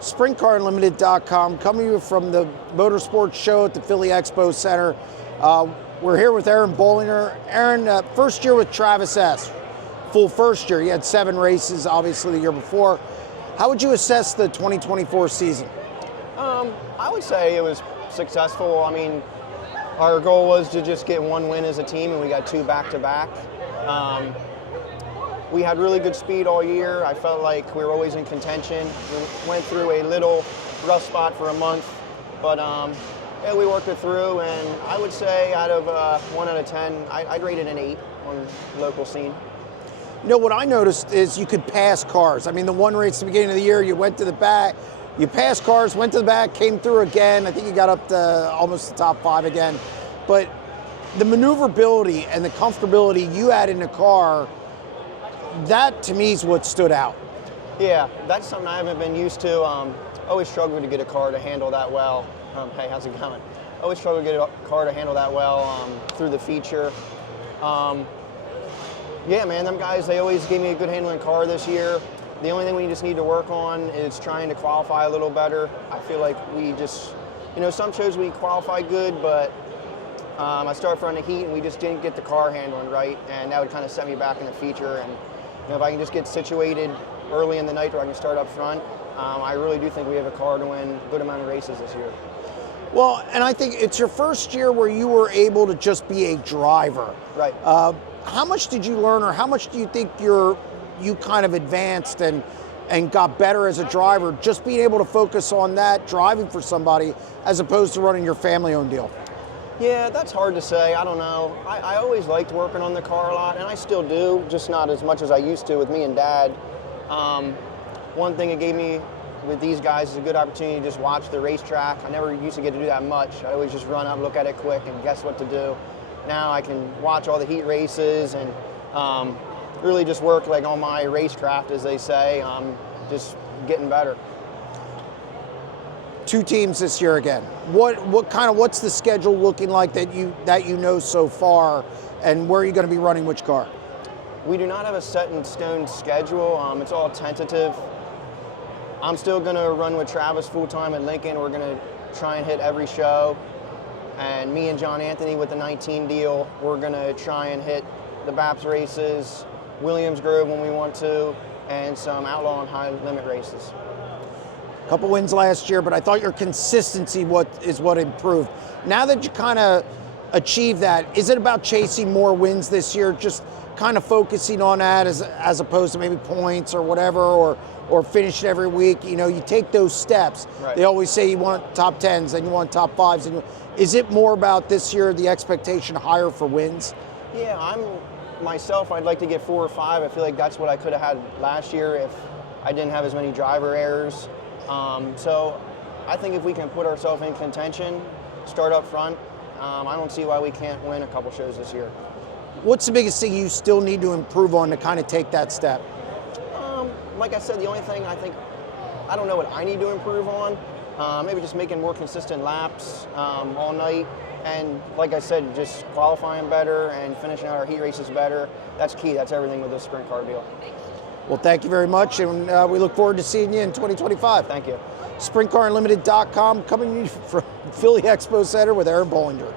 SprintCarUnlimited.com, coming to you from the Motorsports Show at the Philly Expo Center. We're here with Aaron Bollinger. Aaron, first year with Travis Esh, full first year. You had 7 races, obviously, the year before. How would you assess the 2024 season? I would say it was successful. I mean, our goal was to just get 1 win as a team, and we got 2 back-to-back. We had really good speed all year. I felt like we were always in contention. We went through a little rough spot for a month, but yeah, we worked it through, and I would say out of 1 out of 10, I'd rate it an 8 on the local scene. You know, what I noticed is you could pass cars. I mean, the one race at the beginning of the year, you went to the back, you passed cars, went to the back, came through again. I think you got up to almost the top 5 again. But the maneuverability and the comfortability you had in the car, that to me is what stood out. Yeah, that's something I haven't been used to. Always struggled to get a car to handle that well. Hey, how's it going? Always struggled to get a car to handle that well through the feature. Yeah, man, them guys, they always gave me a good handling car this year. The only thing we just need to work on is trying to qualify a little better. I feel like we just, you know, some shows we qualify good, but I started from the heat and we just didn't get the car handling right, and that would kind of set me back in the feature. And you know, if I can just get situated early in the night where I can start up front, I really do think we have a car to win a good amount of races this year. Well, and I think it's your first year where you were able to just be a driver. Right. How much did you learn, or how much do you think you kind of advanced and got better as a driver, just being able to focus on that, driving for somebody, as opposed to running your family-owned deal? Yeah, that's hard to say. I don't know. I always liked working on the car a lot, and I still do, just not as much as I used to with me and Dad. One thing it gave me with these guys is a good opportunity to just watch the racetrack. I never used to get to do that much. I always just run up, look at it quick, and guess what to do. Now I can watch all the heat races and really just work like on my racecraft, as they say, just getting better. 2 teams this year again. What's the schedule looking like that you know so far, and where are you going to be running which car? We do not have a set in stone schedule. It's all tentative. I'm still going to run with Travis full-time at Lincoln. We're going to try and hit every show. And me and John Anthony with the 19 deal, we're going to try and hit the BAPS races, Williams Grove when we want to, and some outlaw and high limit races. A couple wins last year, but I thought your consistency is what improved. Now that you kind of achieved that, is it about chasing more wins this year, just kind of focusing on that as opposed to maybe points or whatever, or finish it every week? You know, you take those steps. Right. They always say you want top 10s, then you want top 5s. Is it more about this year, the expectation higher for wins? Yeah, I'd like to get 4 or 5. I feel like that's what I could have had last year if I didn't have as many driver errors. So I think if we can put ourselves in contention, start up front, I don't see why we can't win a couple shows this year. What's the biggest thing you still need to improve on to kind of take that step? Like I said, the only thing I don't know what I need to improve on. Maybe just making more consistent laps all night. And like I said, just qualifying better and finishing out our heat races better. That's key. That's everything with this sprint car deal. Well, thank you very much, and we look forward to seeing you in 2025. Thank you. SprintCarUnlimited.com, coming from Philly Expo Center with Aaron Bollinger.